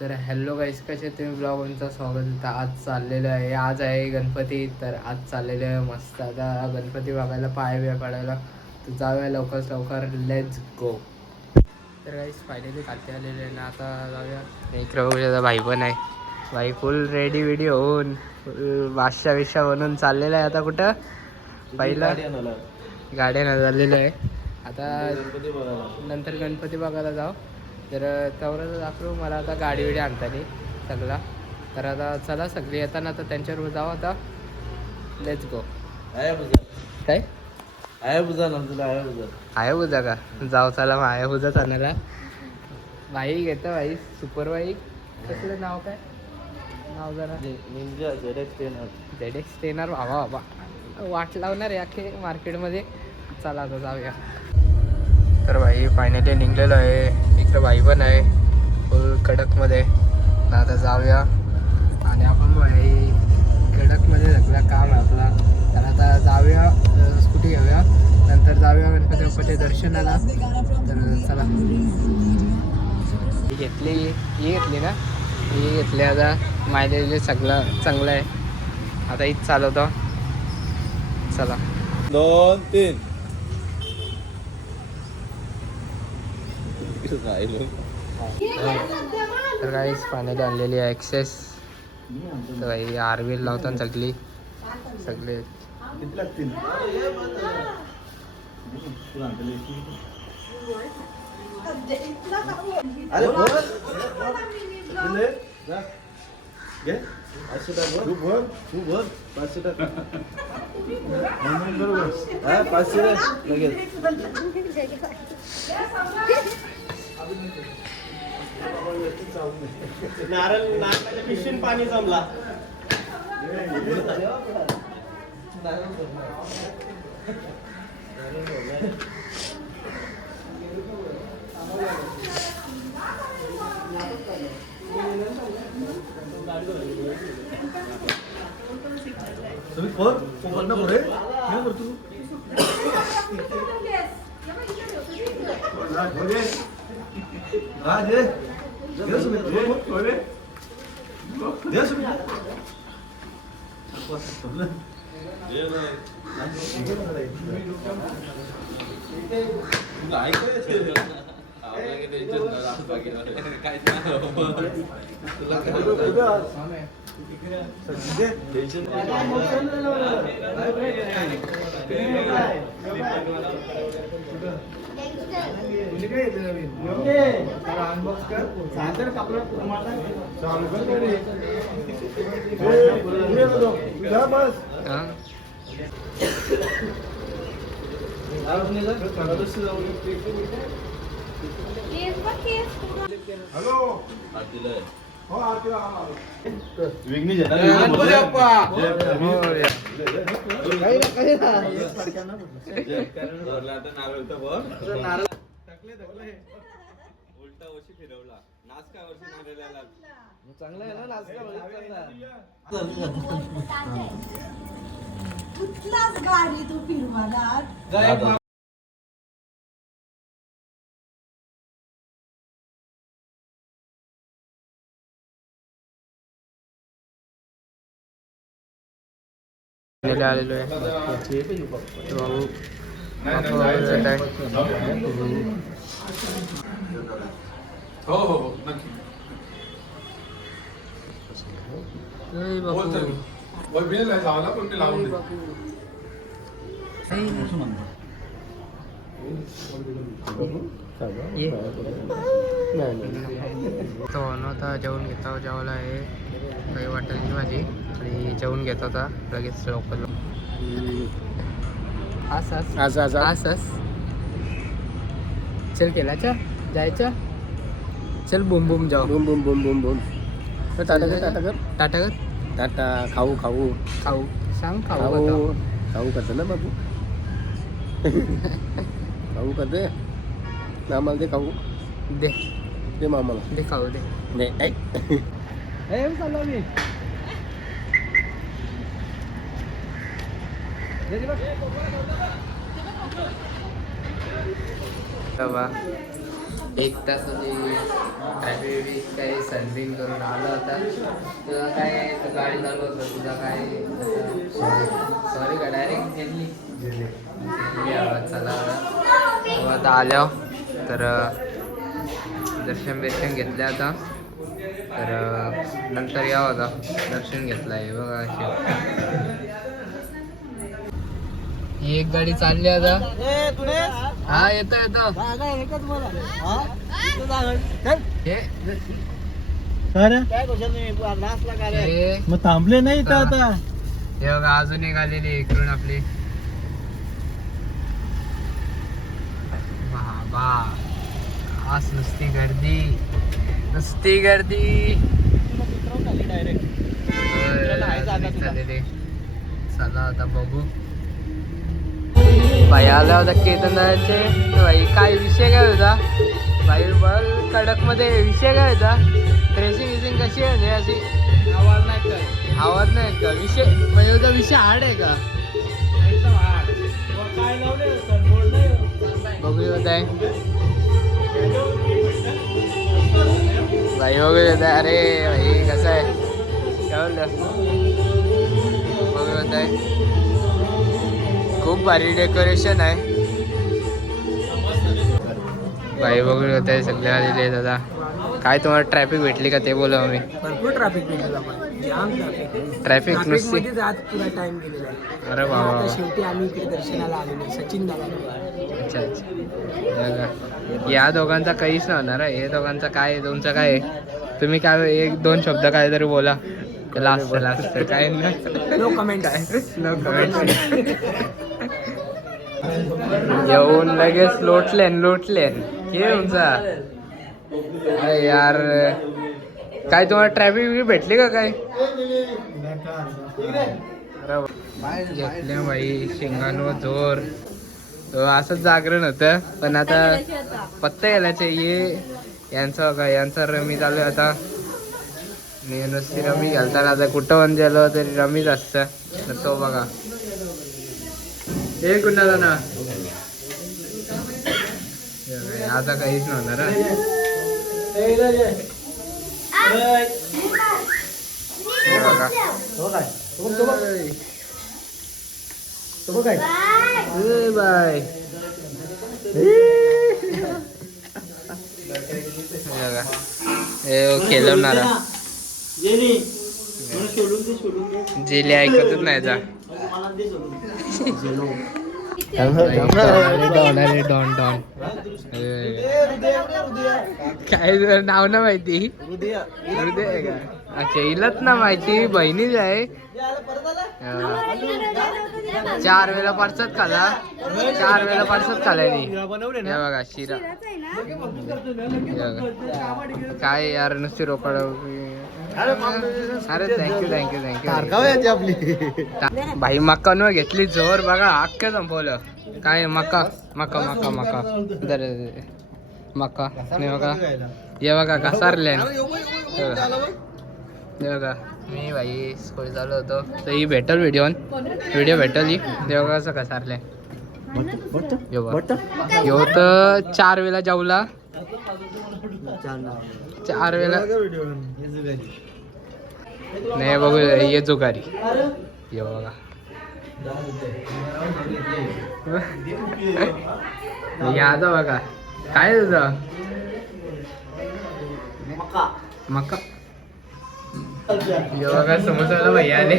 तर हॅलो गाईस, कसे तुम्ही ब्लॉगचं स्वागत आहे. आज चाललेलं आहे, आज आहे गणपती. तर आज चाललेलं आहे मस्त आता गणपती बघायला, पाय बिया पडायला. तर जाऊया लवकरात लवकर, लेट्स गो. तर गाईस फायनली खाते आलेले आहे ना, आता जाऊया. इकडे बघूया भाई पण आहे, भाई फुल रेडी वेडी होऊन बादशा बिशा बनून चाललेला आहे. आता कुठं पहिला गाड्या झालेलं आहे. आता नंतर गणपती बघायला जाऊ. तर तेवढं दाखवू मला आता गाडी बिडी आणता नाही सगळा. तर आता चला सगळी येताना आता त्यांच्यावर जाऊ. आता लेट्स गो. काय आहे बुजा का जाऊ, चला मग आहे बुजाच आणायला. बाईक येतं बाई, सुपर बाईक. कसलं नाव काय नाव जरा ZX10 बाबा बाबा वाट लावणार याखे मार्केटमध्ये. चला आता जाऊया. तर भाई फायनली निघलेलो आहे. इकडं भाई पण आहे फुल कडकमध्ये. आता जाऊया. आणि आपण भाई कडकमध्ये सगळं काम आहे आपला. तर आता जाऊया, स्कूटी घेऊया, नंतर जाऊया गणपती बाप्पाच्या दर्शनाला. तर चला. ही घेतली ना, ही घेतली. आता मायलेज सगळं चांगलं आहे. आता हीच चालवतो. चला 2, 3. तर काहीच पाण्यात आणलेली आहे ॲक्सेस. तर काही आरवील लावतात सगळे. नारळाच्या पिशवीत पाणी जमला. उलटा वर्षी फिरवला. नाचका वर्षी नारळाला चांगला आहे ना. नाचका कुठलाच गाडी तू फिरवाला. आलेलो आहे भाऊ. हो हो नक्की. वेळ आहे जायला, पण मी लावून दे. तो आता जेवण घेता. जेवायला आहे काही वाटायची भाजी आणि जेवण घेत होता लगेच लोकल. असं चल केलाच्या जायचं. चल बुम बुम जाऊ. Boom boom boom boom boom. Tata कर. टाटा. खाऊ सांग खाऊ करते ना बाबू. खाऊ करते ना. आम्हाला ते खाऊ दे मामाला. दे खाऊ दे. चाललो मी. बाबा एक तासाची ट्रॅफिक काही सनबिन करून आला होता. तुला काय तू गाडी चालवत होता, तुझा काय सॉरी का डायरेक्ट गेली आवाज चला. आता आल्या तर दर्शन घेतले आता. तर नंतर या होता दर्शन घेतलं आहे बघा. ही एक गाडी चालली आता. हा येतो मग थांबले नाही तर आता. हे बघा अजून एक आलेली इकडून आपली. बाबा आज नुसती गर्दी चला आता बघू. भाई आला होता केतनचे. भाई काय विषय काय होता भाई? बल कडक मध्ये विषय काय होता? ड्रेसिंग कशी आहे म्हणजे अशी आवाज नाही का विषय? म्हणजे होता विषय हार्ड आहे का? बघू होत आहे भाई वगैरे होत आहे. अरे भाई कसं आहे काय बोललं? बघू होत आहे खूप भारी डेकोरेशन आहे भाई. बघू होत आहे सगळे आलेले आहेत आता. काय तुम्हाला ट्रॅफिक भेटली का ते बोलू आम्ही? भरपूर ट्रॅफिक भेटलं. ट्रॅफिक नुसती. पुरा टाइम गेलेला आहे. अरे बाबा शेवटी आम्ही इकडे दर्शनाला आलेलो सचिन दादा. अच्छा अच्छा. या दोघांचा काहीच नाही होणार आहे. हे दोघांचा काय तुमचं काय आहे? तुम्ही काय एक दोन शब्द काय तरी बोला. लास्ट काय नो कमेंट आहे. No comment. येऊन लगेच लोटले हे तुमचा. अरे यार काय तुम्हाला ट्रॅफिक भेटली का काय? घेतल्या बाई शिंगानो जोर. असंच जागरण होतं पण आता पत्ता गेल्याचे यांचा रमी चालू आहे आता. मी नुसती रमी घालतात आता. कुठं पण गेलो तरी रमीच असतं. तर तो बघा हे कुणाला ना आता काहीच नव्हणार. बाय खेळवणारा जेली ऐकतच नाही जा. डॉन काय नाव ना माहिती? हृदय आहे का? अच्छा हिलाच ना माहिती. बहिणीच आहे. 4 वेळा पार्सत खाला. 4 वेळा पार्सत खालाय. हे बघा शिरा. काय यार नुसती रोकड. अरे थँक्यू भाई. मक्का न घेतली जोर बघा. अख्ख्या संपवलं. काय मक्का मक्का मक्का मक्का दर मक्का नाही बघा. हे बघा घसारले. हे बघा मी भाई स्कूल चालू होतो तर ही भेटल व्हिडिओ भेटल ही. ते बघा कसं घसारले. यो तर 4 वेळा जेवला. 4 वेळा नाही बघू ये जुगारी. ये बघा याचा बघा काय तुझं मका. ये बघा समोसाला भैया आले.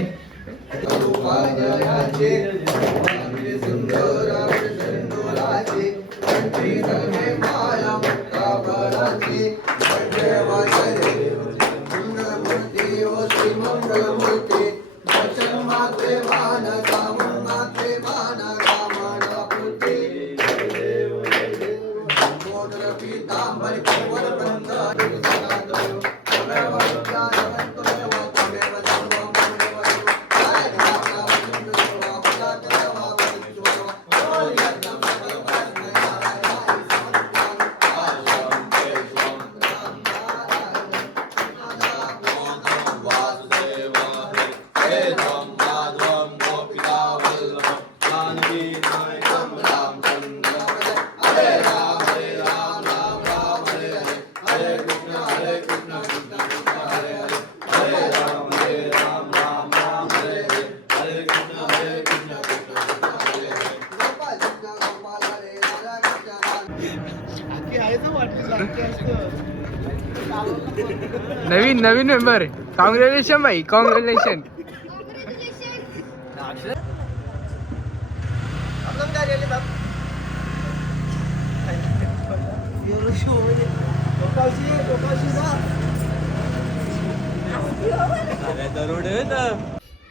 नवीन मेंबर कॉंग्रॅच्युलेशन भाई कॉंग्रॅच्युलेशन.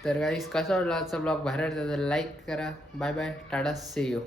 तर गाईस कसा वाटला आजचा ब्लॉग बाहेर लाईक करा. Bye bye tata see you.